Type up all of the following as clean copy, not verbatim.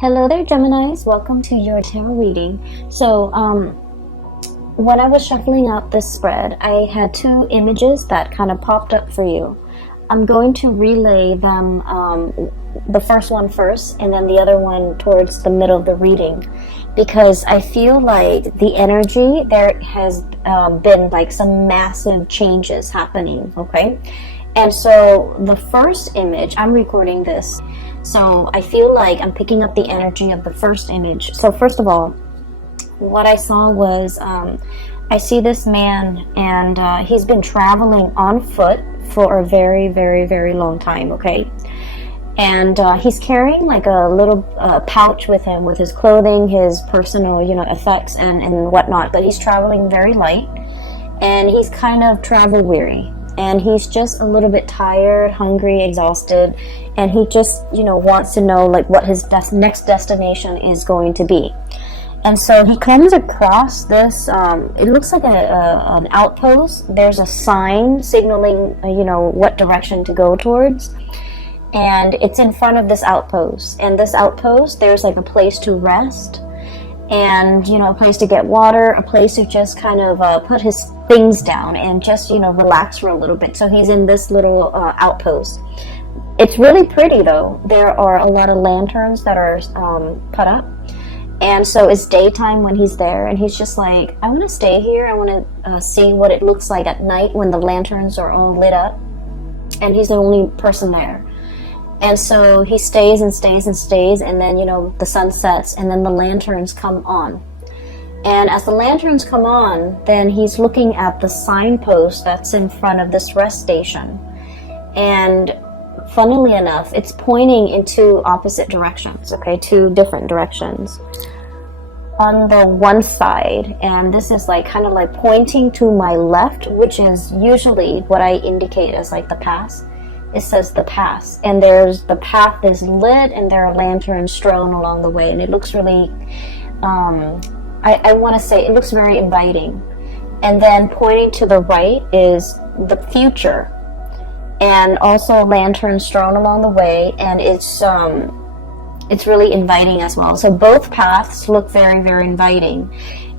Hello there, Geminis. Welcome to your tarot reading. So, when I was shuffling out this spread, I had two images that kind of popped up for you. I'm going to relay them, the first one first, and then the other one towards the middle of the reading, because I feel like the energy, there has been like some massive changes happening, okay? And so the first image, I'm recording this, so I feel like I'm picking up the energy of the first image. So first of all, what I saw was, I see this man, and he's been traveling on foot for a very, very, very long time, okay? And he's carrying like a little pouch with him with his clothing, his personal, effects and whatnot. But he's traveling very light, and he's kind of travel weary. And he's just a little bit tired, hungry, exhausted, and he just, wants to know like what his next destination is going to be. And so he comes across this, it looks like an outpost. There's a sign signaling, what direction to go towards. And it's in front of this outpost. And this outpost, there's like a place to rest, and a place to get water, a place to just kind of put his things down and just relax for a little bit. So he's in this little outpost. It's really pretty though. There are a lot of lanterns that are put up, and so it's daytime when he's there, and he's just like, I want to stay here. I want to see what it looks like at night when the lanterns are all lit up, and he's the only person there. And so he stays and stays and stays, and then, the sun sets, and then the lanterns come on. And as the lanterns come on, then he's looking at the signpost that's in front of this rest station. And funnily enough, it's pointing in two opposite directions, okay? Two different directions. On the one side, and this is like kind of like pointing to my left, which is usually what I indicate as like the past. It says the past, and there's the path is lit, and there are lanterns strewn along the way, and it looks really, I want to say it looks very inviting. And then pointing to the right is the future, and also lanterns strewn along the way, and it's really inviting as well. So both paths look very, very inviting.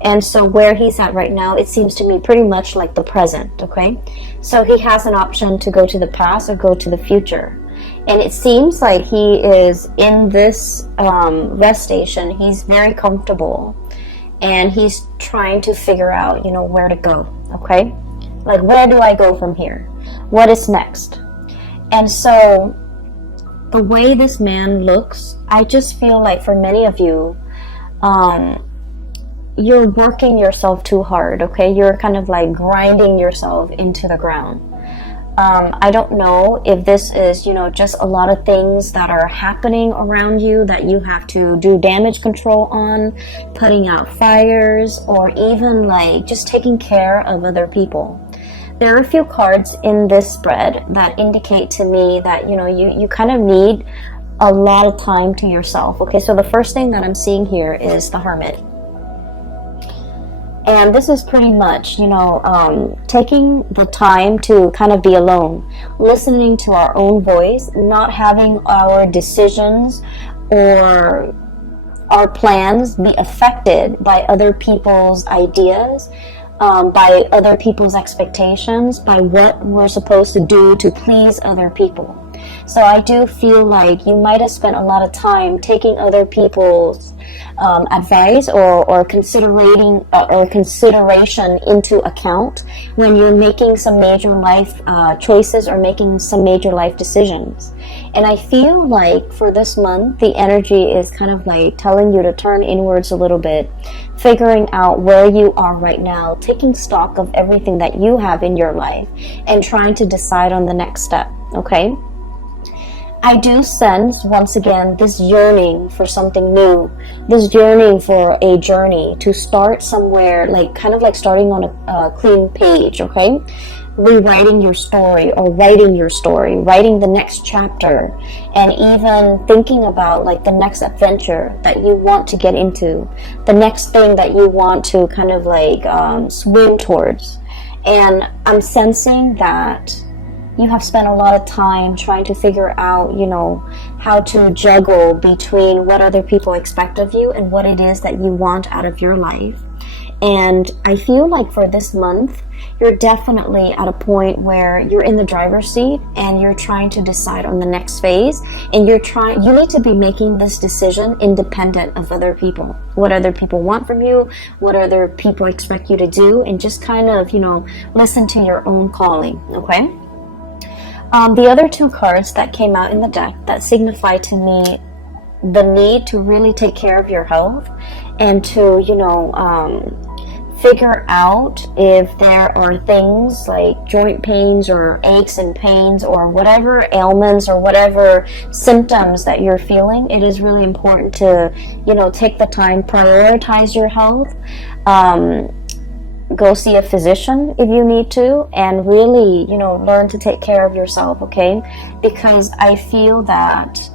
And so where he's at right now, it seems to me pretty much like the present, okay? So he has an option to go to the past or go to the future. And it seems like he is in this rest station. He's very comfortable, and he's trying to figure out, where to go, okay? Like, where do I go from here? What is next? And so the way this man looks, I just feel like for many of you, you're working yourself too hard, okay? You're kind of like grinding yourself into the ground. I don't know if this is, just a lot of things that are happening around you that you have to do damage control on, putting out fires, or even like just taking care of other people. There are a few cards in this spread that indicate to me that, you kind of need a lot of time to yourself. Okay, so the first thing that I'm seeing here is the Hermit. And this is pretty much, taking the time to kind of be alone, listening to our own voice, not having our decisions or our plans be affected by other people's ideas, by other people's expectations, by what we're supposed to do to please other people. So I do feel like you might have spent a lot of time taking other people's advice or considering or consideration into account when you're making some major life choices or making some major life decisions. And I feel like for this month, the energy is kind of like telling you to turn inwards a little bit, figuring out where you are right now, taking stock of everything that you have in your life, and trying to decide on the next step, okay? I do sense, once again, this yearning for something new, this yearning for a journey to start somewhere, like kind of like starting on a clean page, okay? Rewriting your story or writing your story, writing the next chapter, and even thinking about like the next adventure that you want to get into, the next thing that you want to kind of like swim towards. And I'm sensing that you have spent a lot of time trying to figure out, you know, how to juggle between what other people expect of you and what it is that you want out of your life. And I feel like for this month, you're definitely at a point where you're in the driver's seat and you're trying to decide on the next phase. And you need to be making this decision independent of other people. What other people want from you, what other people expect you to do, and just kind of, you know, listen to your own calling, okay? The other two cards that came out in the deck that signify to me the need to really take care of your health and to, you know, figure out if there are things like joint pains or aches and pains or whatever ailments or whatever symptoms that you're feeling. It is really important to, you know, take the time, prioritize your health, go see a physician if you need to, and really, you know, learn to take care of yourself, okay? Because I feel that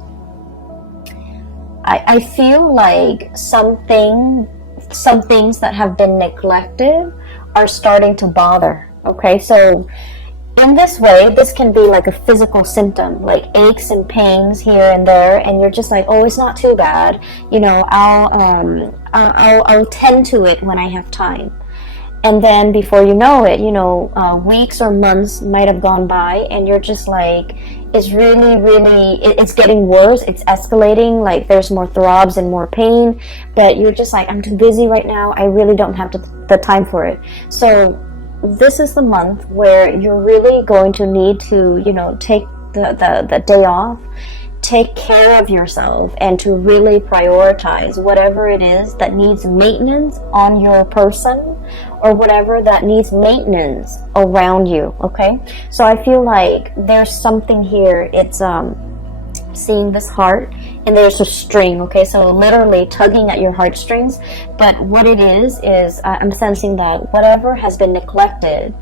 I feel like some things that have been neglected are starting to bother, okay? So in this way, this can be like a physical symptom, like aches and pains here and there, and you're just like, oh, it's not too bad, you know, I'll tend to it when I have time. And then before you know it, you know, weeks or months might have gone by, and you're just like, it's it's getting worse, it's escalating, like there's more throbs and more pain, but you're just like, I'm too busy right now, I really don't have the time for it. So this is the month where you're really going to need to, you know, take the day off, take care of yourself, and to really prioritize whatever it is that needs maintenance on your person or whatever that needs maintenance around you, okay? So I feel like there's something here. It's seeing this heart, and there's a string, okay? So literally tugging at your heartstrings. But what it is I'm sensing that whatever has been neglected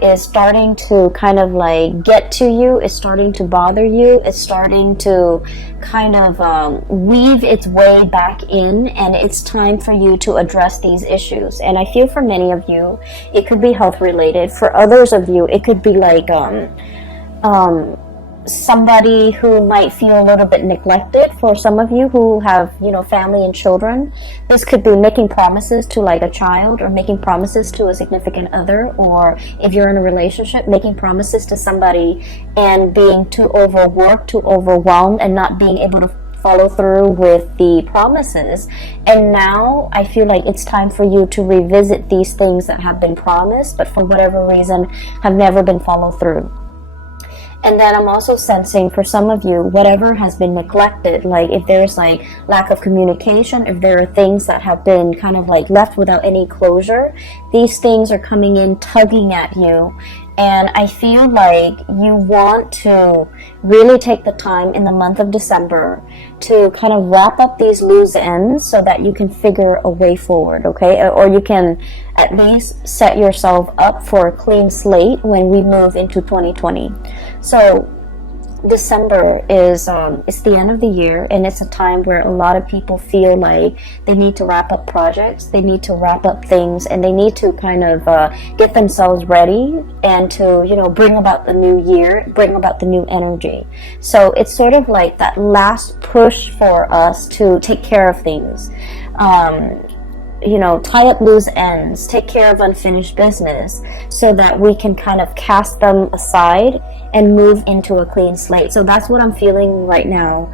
is starting to kind of like get to you, it's starting to bother you, it's starting to kind of weave its way back in, and it's time for you to address these issues. And I feel for many of you, it could be health related. For others of you, it could be like somebody who might feel a little bit neglected. For some of you who have, you know, family and children, this could be making promises to like a child, or making promises to a significant other, or if you're in a relationship, making promises to somebody and being too overworked, too overwhelmed, and not being able to follow through with the promises. And now I feel like it's time for you to revisit these things that have been promised, but for whatever reason have never been followed through. And then I'm also sensing for some of you, whatever has been neglected, like if there's like lack of communication, if there are things that have been kind of like left without any closure, these things are coming in, tugging at you. And I feel like you want to really take the time in the month of December to kind of wrap up these loose ends so that you can figure a way forward, okay? Or you can at least set yourself up for a clean slate when we move into 2020. So December is it's the end of the year, and it's a time where a lot of people feel like they need to wrap up projects, they need to wrap up things, and they need to kind of get themselves ready and to, you know, bring about the new year, bring about the new energy. So it's sort of like that last push for us to take care of things. You know, tie up loose ends, take care of unfinished business so that we can kind of cast them aside and move into a clean slate. So that's what I'm feeling right now.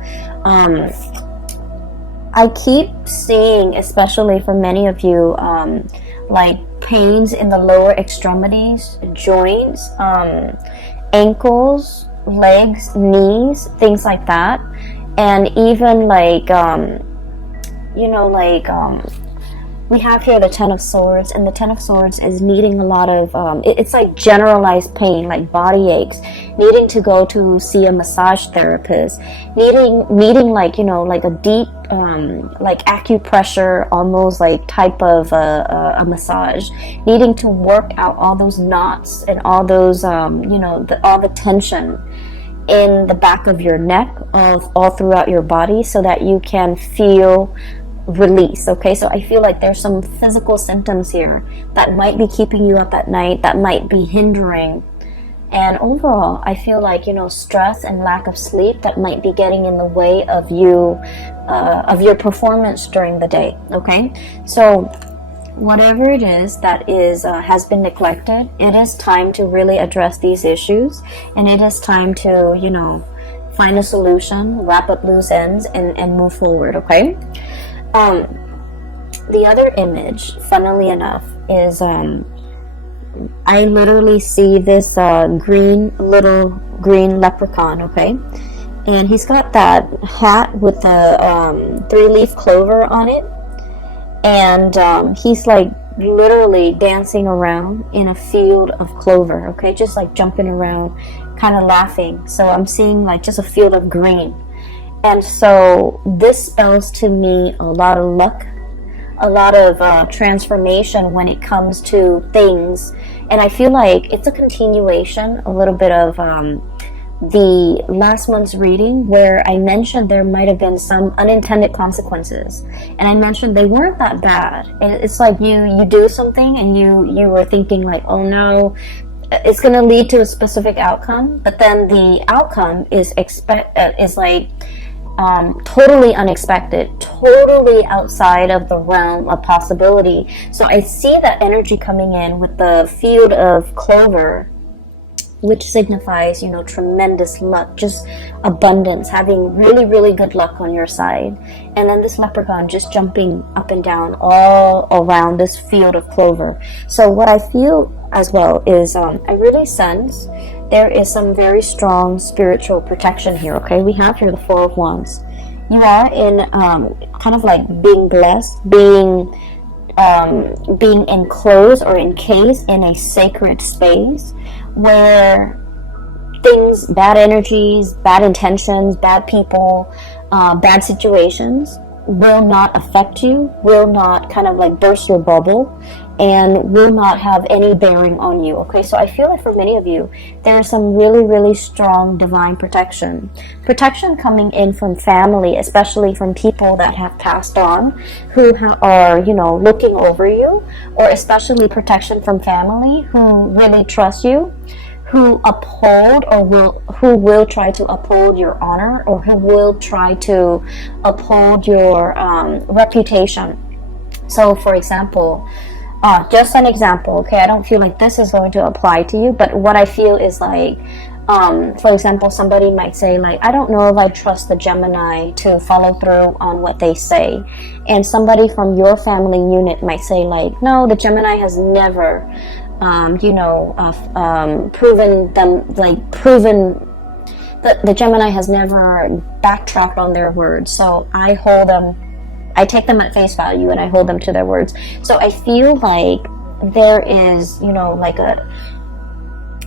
I keep seeing, especially for many of you, like pains in the lower extremities, joints, ankles, legs, knees, things like that. And even like, you know, like, we have here the Ten of Swords, and the Ten of Swords is needing a lot of, it's like generalized pain, like body aches, needing to go to see a massage therapist, needing like, you know, like a deep, like acupressure, almost like type of a massage, needing to work out all those knots and all those, you know, all the tension in the back of your neck, all throughout your body, so that you can feel release. Okay, so I feel like there's some physical symptoms here that might be keeping you up at night, that might be hindering And overall, I feel like, you know, stress and lack of sleep that might be getting in the way of you, of your performance during the day. Okay, so whatever it is that is has been neglected, it is time to really address these issues, and it is time to, you know, find a solution, wrap up loose ends, and move forward. Okay. The other image, funnily enough, is I literally see this little green leprechaun. Okay, and he's got that hat with a 3-leaf clover on it, and he's like literally dancing around in a field of clover. Okay, just like jumping around, kind of laughing. So I'm seeing like just a field of green, and so this spells to me a lot of luck, a lot of transformation when it comes to things. And I feel like it's a continuation a little bit of the last month's reading, where I mentioned there might have been some unintended consequences, and I mentioned they weren't that bad. It's like you do something and you were thinking like, oh no, it's going to lead to a specific outcome, but then the outcome is like totally unexpected, totally outside of the realm of possibility. So I see that energy coming in with the field of clover, which signifies, you know, tremendous luck, just abundance, having really, really good luck on your side. And then this leprechaun just jumping up and down all around this field of clover. So what I feel as well is I really sense there is some very strong spiritual protection here. Okay, we have here the Four of Wands. You are in kind of like being blessed, being enclosed or encased in a sacred space where things, bad energies, bad intentions, bad people, bad situations will not affect you, will not kind of like burst your bubble, and will not have any bearing on you. Okay, so I feel like for many of you, there is some really, really strong divine protection. Protection coming in from family, especially from people that have passed on, who are, you know, looking over you, or especially protection from family who really trust you, who uphold who will try to uphold your honor, or who will try to uphold your reputation. So for example, just an example, okay, I don't feel like this is going to apply to you, but what I feel is like, for example, somebody might say like, I don't know if I trust the Gemini to follow through on what they say. And somebody from your family unit might say like, no, the Gemini has never, the Gemini has never backtracked on their words. So I take them at face value and I hold them to their words. So I feel like there is, you know, like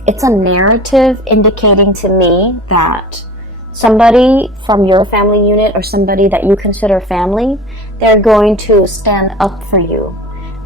it's a narrative indicating to me that somebody from your family unit or somebody that you consider family, they're going to stand up for you.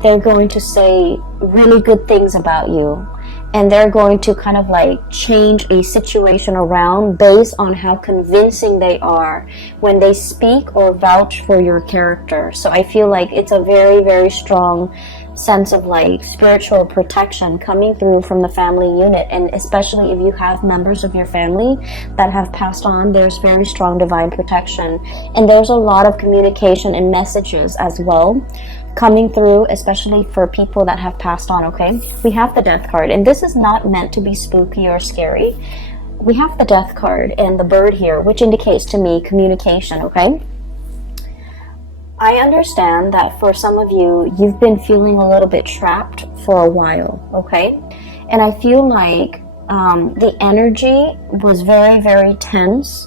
They're going to say really good things about you. And they're going to kind of like change a situation around based on how convincing they are when they speak or vouch for your character. So I feel like it's a very, very strong sense of like spiritual protection coming through from the family unit. And especially if you have members of your family that have passed on, there's very strong divine protection. And there's a lot of communication and messages as well coming through, especially for people that have passed on. Okay, we have the Death card, and this is not meant to be spooky or scary. We have the Death card and the bird here, which indicates to me communication. Okay, I understand that for some of you, you've been feeling a little bit trapped for a while. Okay, and I feel like the energy was very, very tense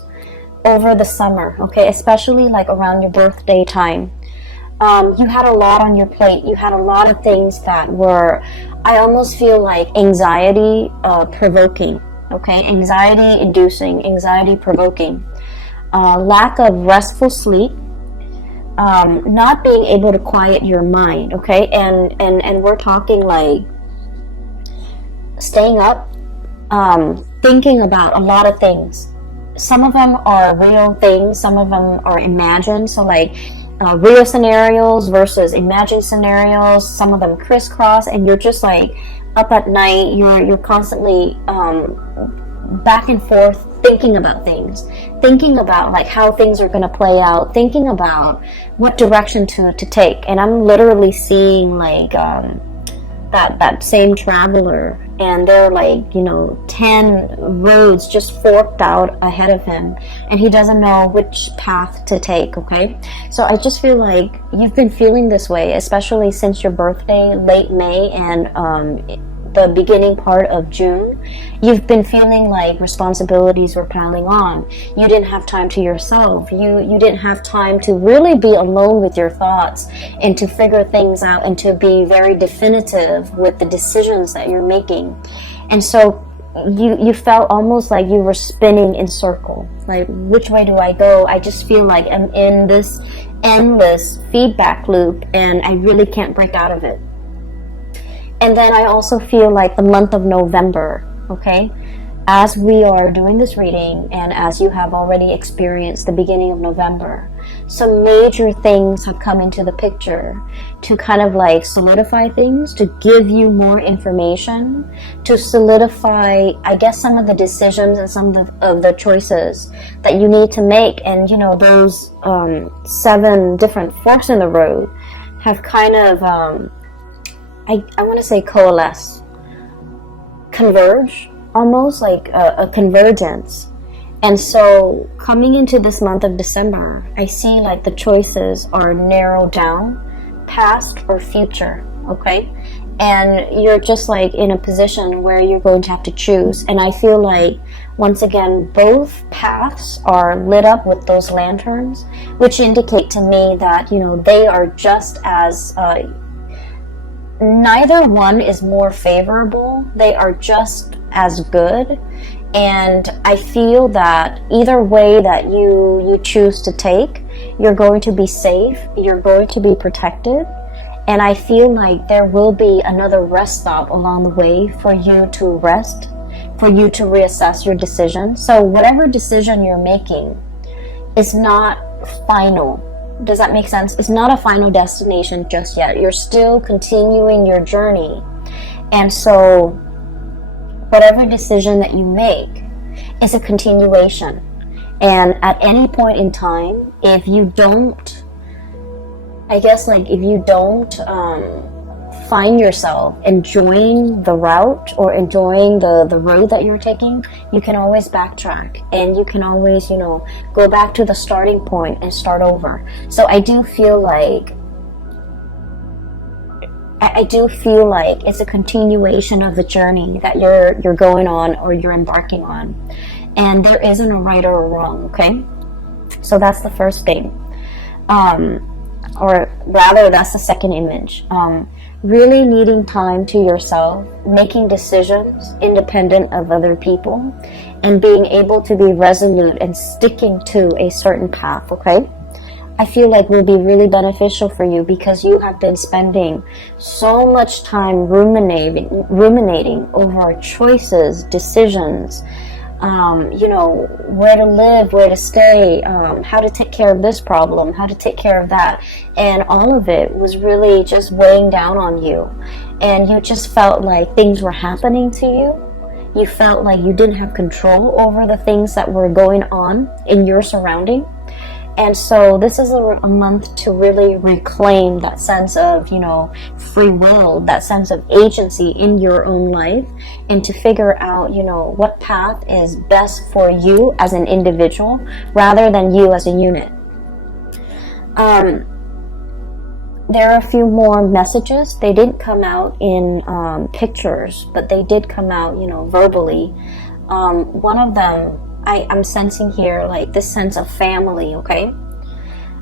over the summer. Okay, especially like around your birthday time. You had a lot on your plate. You had a lot of things that were, I almost feel like anxiety provoking. Okay, anxiety inducing, anxiety provoking. Lack of restful sleep. Not being able to quiet your mind. Okay, and we're talking like staying up, thinking about a lot of things. Some of them are real things. Some of them are imagined. So like, real scenarios versus imagined scenarios, some of them crisscross, and you're just like up at night, you're constantly back and forth thinking about things, thinking about like how things are going to play out, thinking about what direction to take. And I'm literally seeing like that same traveler, and they're like, 10 roads just forked out ahead of him, and he doesn't know which path to take. Okay, so I just feel like you've been feeling this way, especially since your birthday, late May, and the beginning part of June. You've been feeling like responsibilities were piling on. You didn't have time to yourself. You didn't have time to really be alone with your thoughts and to figure things out and to be very definitive with the decisions that you're making. And so you felt almost like you were spinning in circle. Like, which way do I go? I just feel like I'm in this endless feedback loop and I really can't break out of it. And then I also feel like the month of November, okay, as we are doing this reading and as you have already experienced the beginning of November, some major things have come into the picture to kind of like solidify things, to give you more information, to solidify, I guess, some of the decisions and some of the choices that you need to make. And, those 7 different forks in the road have kind of... I want to say coalesce, converge, almost like a convergence. And so coming into this month of December, I see like the choices are narrowed down, past or future, okay? And you're just like in a position where you're going to have to choose. And I feel like, once again, both paths are lit up with those lanterns, which indicate to me that, they are just as... neither one is more favorable. They are just as good. And I feel that either way that you choose to take, you're going to be safe, you're going to be protected. And I feel like there will be another rest stop along the way for you to rest, for you to reassess your decision. So whatever decision you're making is not final. Does that make sense? It's not a final destination just yet. You're still continuing your journey. And so whatever decision that you make is a continuation. And at any point in time, if you don't find yourself enjoying the route or enjoying the road that you're taking, you can always backtrack and you can always, go back to the starting point and start over. So I do feel like it's a continuation of the journey that you're going on or you're embarking on. And there isn't a right or a wrong, okay? So that's the first thing. Or rather, that's the second image. Really needing time to yourself, making decisions independent of other people, and being able to be resolute and sticking to a certain path, okay? I feel like will be really beneficial for you because you have been spending so much time ruminating over choices, decisions, where to live, where to stay, how to take care of this problem, how to take care of that. And all of it was really just weighing down on you. And you just felt like things were happening to you. You felt like you didn't have control over the things that were going on in your surrounding. And so this is a month to really reclaim that sense of, free will, that sense of agency in your own life, and to figure out, what path is best for you as an individual rather than you as a unit. There are a few more messages. They didn't come out in pictures, but they did come out, verbally. One of them, I'm sensing here like this sense of family, okay?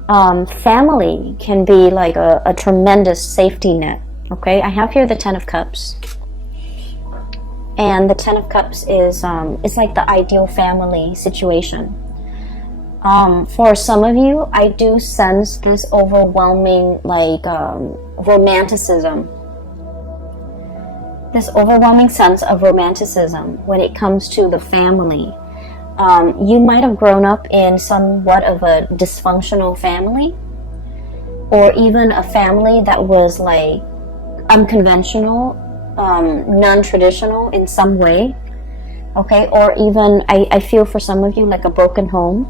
Family can be like a tremendous safety net, okay? I have here the 10 of Cups. And the 10 of Cups is, it's like the ideal family situation. For some of you, I do sense this overwhelming, romanticism. This overwhelming sense of romanticism when it comes to the family. You might have grown up in somewhat of a dysfunctional family, or even a family that was like unconventional, non-traditional in some way, okay? Or even, I feel for some of you like a broken home,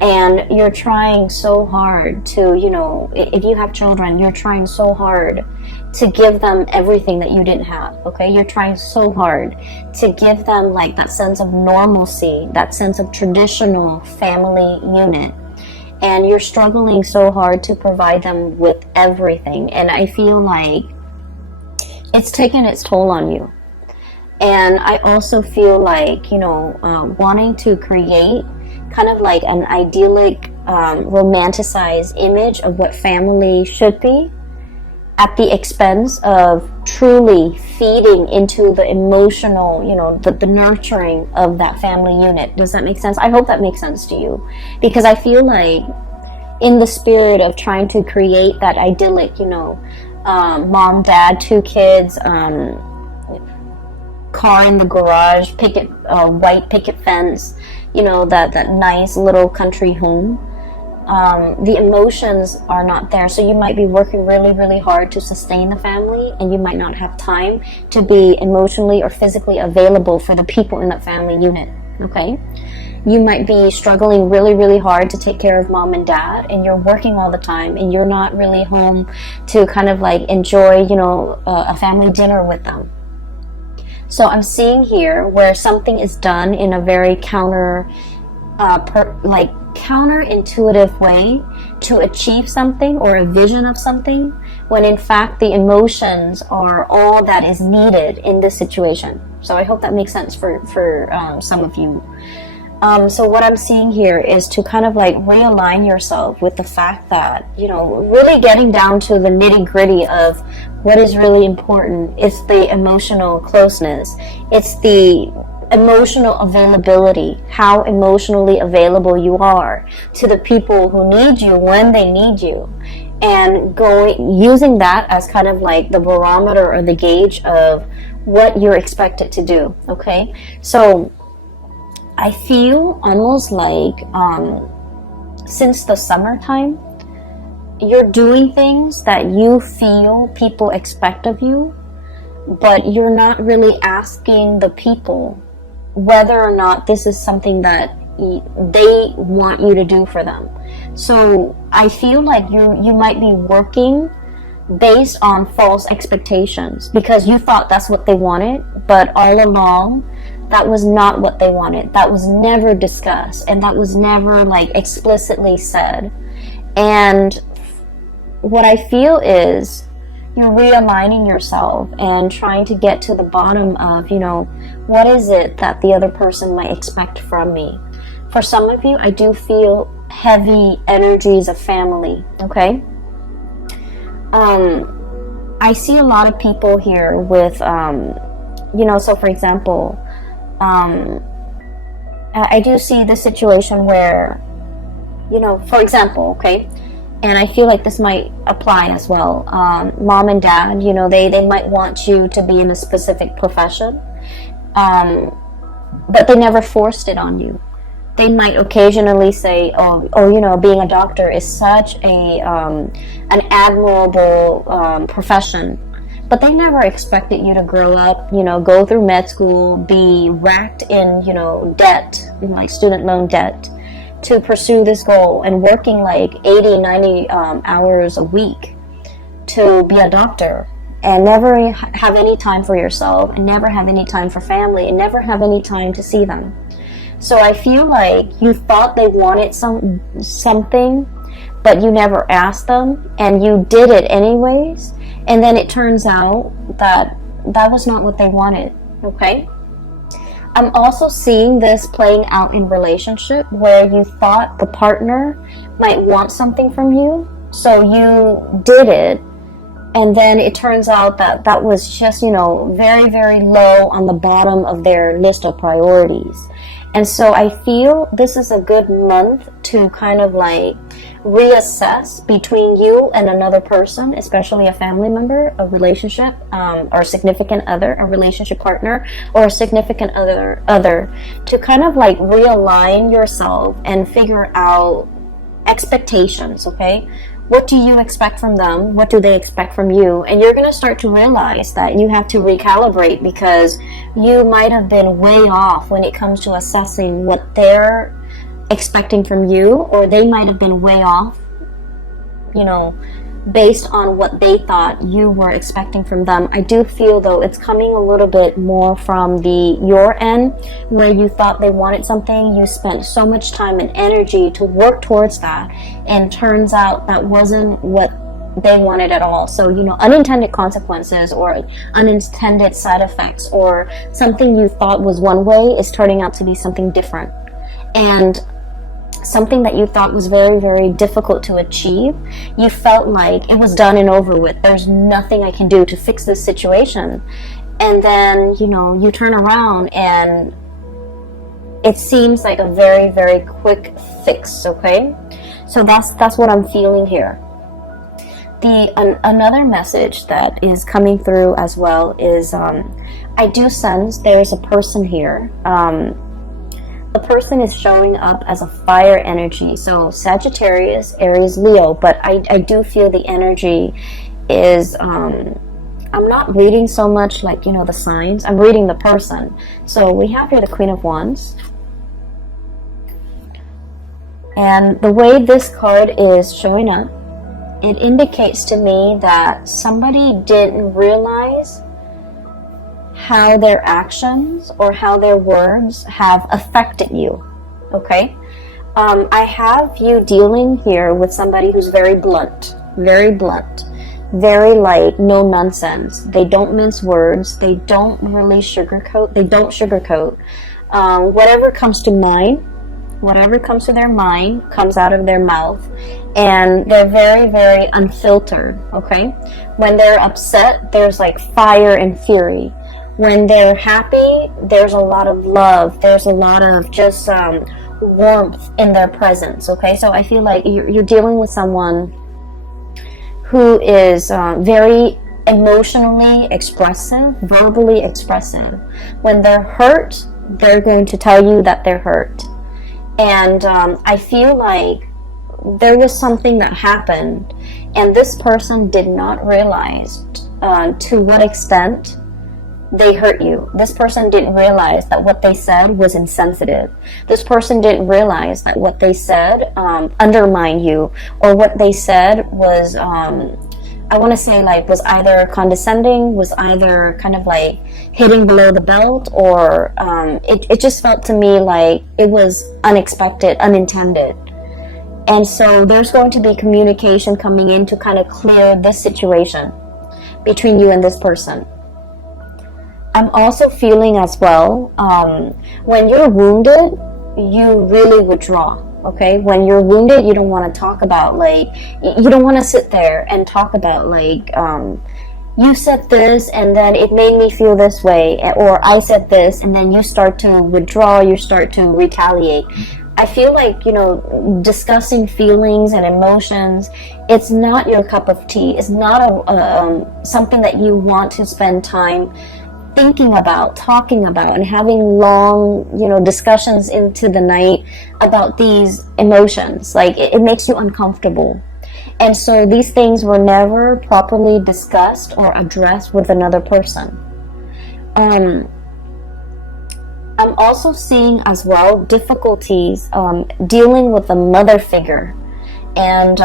and you're trying so hard to, you know, if you have children, you're trying so hard to give them everything that you didn't have, okay? You're trying so hard to give them like that sense of normalcy, that sense of traditional family unit, and you're struggling so hard to provide them with everything, and I feel like it's taken its toll on you. And I also feel like, you know, wanting to create kind of like an idyllic, romanticized image of what family should be at the expense of truly feeding into the emotional, you know, the nurturing of that family unit. Does that make sense? I hope that makes sense to you, because I feel like in the spirit of trying to create that idyllic, you know, mom, dad, 2 kids, car in the garage, white picket fence, you know, that nice little country home, the emotions are not there. So you might be working really, really hard to sustain the family, and you might not have time to be emotionally or physically available for the people in that family unit, okay? You might be struggling really, really hard to take care of mom and dad, and you're working all the time, and you're not really home to kind of like enjoy, you know, a family dinner with them. So I'm seeing here where something is done in a very counterintuitive way to achieve something or a vision of something, when in fact the emotions are all that is needed in this situation. So I hope that makes sense for some of you. So what I'm seeing here is to kind of like realign yourself with the fact that, you know, really getting down to the nitty-gritty of what is really important. It's the emotional closeness. It's the emotional availability, how emotionally available you are to the people who need you when they need you, and using that as kind of like the barometer or the gauge of what you're expected to do, okay? So I feel almost like since the summertime, you're doing things that you feel people expect of you, but you're not really asking the people whether or not this is something that they want you to do for them. So I feel like you might be working based on false expectations because you thought that's what they wanted, but all along that was not what they wanted. That was never discussed, and that was never like explicitly said. And what I feel is you're realigning yourself and trying to get to the bottom of, you know, what is it that the other person might expect from me. For some of you, I do feel heavy energies of family, okay? I see a lot of people here with, you know, so for example, I do see the situation where, you know, for example, okay, and I feel like this might apply as well. Mom and dad, you know, they might want you to be in a specific profession, but they never forced it on you. They might occasionally say, oh, you know, being a doctor is such an admirable profession. But they never expected you to grow up, you know, go through med school, be racked in, you know, debt, like student loan debt, to pursue this goal, and working like 80, 90 hours a week to be a doctor, and never have any time for yourself, and never have any time for family, and never have any time to see them. So I feel like you thought they wanted something, but you never asked them, and you did it anyways, and then it turns out that that was not what they wanted, okay? I'm also seeing this playing out in relationship where you thought the partner might want something from you, so you did it, and then it turns out that that was just, you know, very, very low on the bottom of their list of priorities. And so I feel this is a good month to kind of like reassess between you and another person, especially a family member, a relationship, or significant other, a relationship partner, or a significant other, to kind of like realign yourself and figure out expectations, okay? What do you expect from them? What do they expect from you? And you're going to start to realize that you have to recalibrate, because you might have been way off when it comes to assessing what they're expecting from you, or they might have been way off, you know, based on what they thought you were expecting from them. I do feel though it's coming a little bit more from your end, where you thought they wanted something, you spent so much time and energy to work towards that, and turns out that wasn't what they wanted at all. So, you know, unintended consequences or unintended side effects, or something you thought was one way is turning out to be something different. And something that you thought was very, very difficult to achieve, you felt like it was done and over with. There's nothing I can do to fix this situation. And then, you know, you turn around and it seems like a very, very quick fix, okay? So that's what I'm feeling here. Another message that is coming through as well is I do sense there's a person here. The person is showing up as a fire energy, so Sagittarius, Aries, Leo, but I do feel the energy is, I'm not reading so much like, you know, the signs, I'm reading the person. So we have here the Queen of Wands. And the way this card is showing up, it indicates to me that somebody didn't realize how their actions or how their words have affected you, okay? I have you dealing here with somebody who's very blunt, very like no nonsense. They don't mince words. They don't really sugarcoat. Whatever comes to mind, whatever comes to their mind comes out of their mouth, and they're very, very unfiltered, okay? When they're upset, there's like fire and fury. When they're happy, there's a lot of love. There's a lot of just warmth in their presence, okay? So I feel like you're dealing with someone who is very emotionally expressive, verbally expressive. When they're hurt, they're going to tell you that they're hurt. And I feel like there was something that happened, and this person did not realize to what extent they hurt you. This person didn't realize that what they said was insensitive. This person didn't realize that what they said undermined you, or what they said was, I want to say, like, was either condescending, was either kind of like hitting below the belt, or it just felt to me like it was unexpected, unintended. And so there's going to be communication coming in to kind of clear this situation between you and this person. I'm also feeling as well, when you're wounded, you really withdraw, okay? When you're wounded, you don't want to talk about, like, you don't want to sit there and talk about, like, you said this and then it made me feel this way, or I said this, and then you start to withdraw, you start to retaliate. I feel like, you know, discussing feelings and emotions, it's not your cup of tea. It's not something that you want to spend time thinking about, talking about, and having long, you know, discussions into the night about these emotions. Like, it makes you uncomfortable. And so these things were never properly discussed or addressed with another person. I'm also seeing as well difficulties dealing with a mother figure, and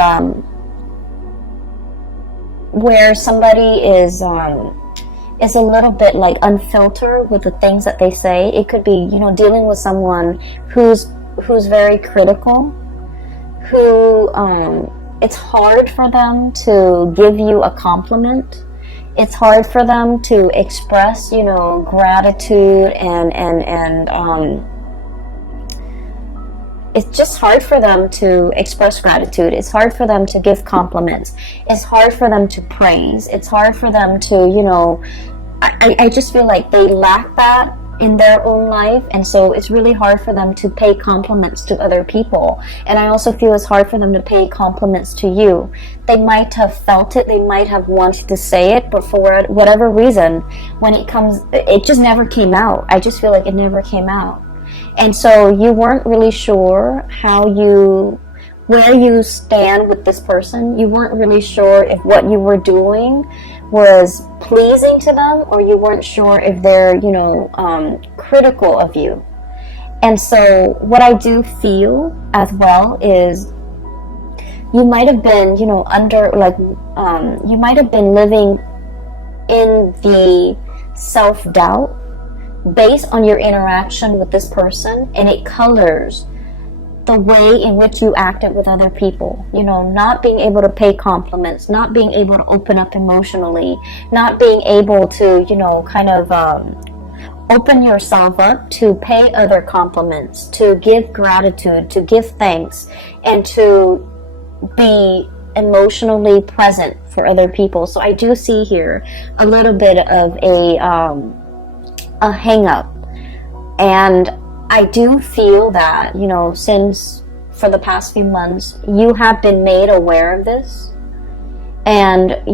where somebody is a little bit like unfiltered with the things that they say. It could be, you know, dealing with someone who's very critical, who it's hard for them to give you a compliment. It's hard for them to express, you know, gratitude, and it's just hard for them to express gratitude. It's hard for them to give compliments. It's hard for them to praise. It's hard for them to, you know, I just feel like they lack that in their own life, and so it's really hard for them to pay compliments to other people. And I also feel it's hard for them to pay compliments to you. They might have felt it, they might have wanted to say it, but for whatever reason, when it comes, it just never came out. I just feel like it never came out. And so you weren't really sure how you where you stand with this person. You weren't really sure if what you were doing was pleasing to them, or you weren't sure if they're, critical of you. And so what I do feel as well is you might have been, you might have been living in the self-doubt based on your interaction with this person, and it colors the way in which you acted with other people. Not being able to pay compliments, not being able to open up emotionally, not being able to, open yourself up to pay other compliments, to give gratitude, to give thanks, and to be emotionally present for other people. So I do see here a little bit of a hang up, and I do feel that, since for the past few months you have been made aware of this, and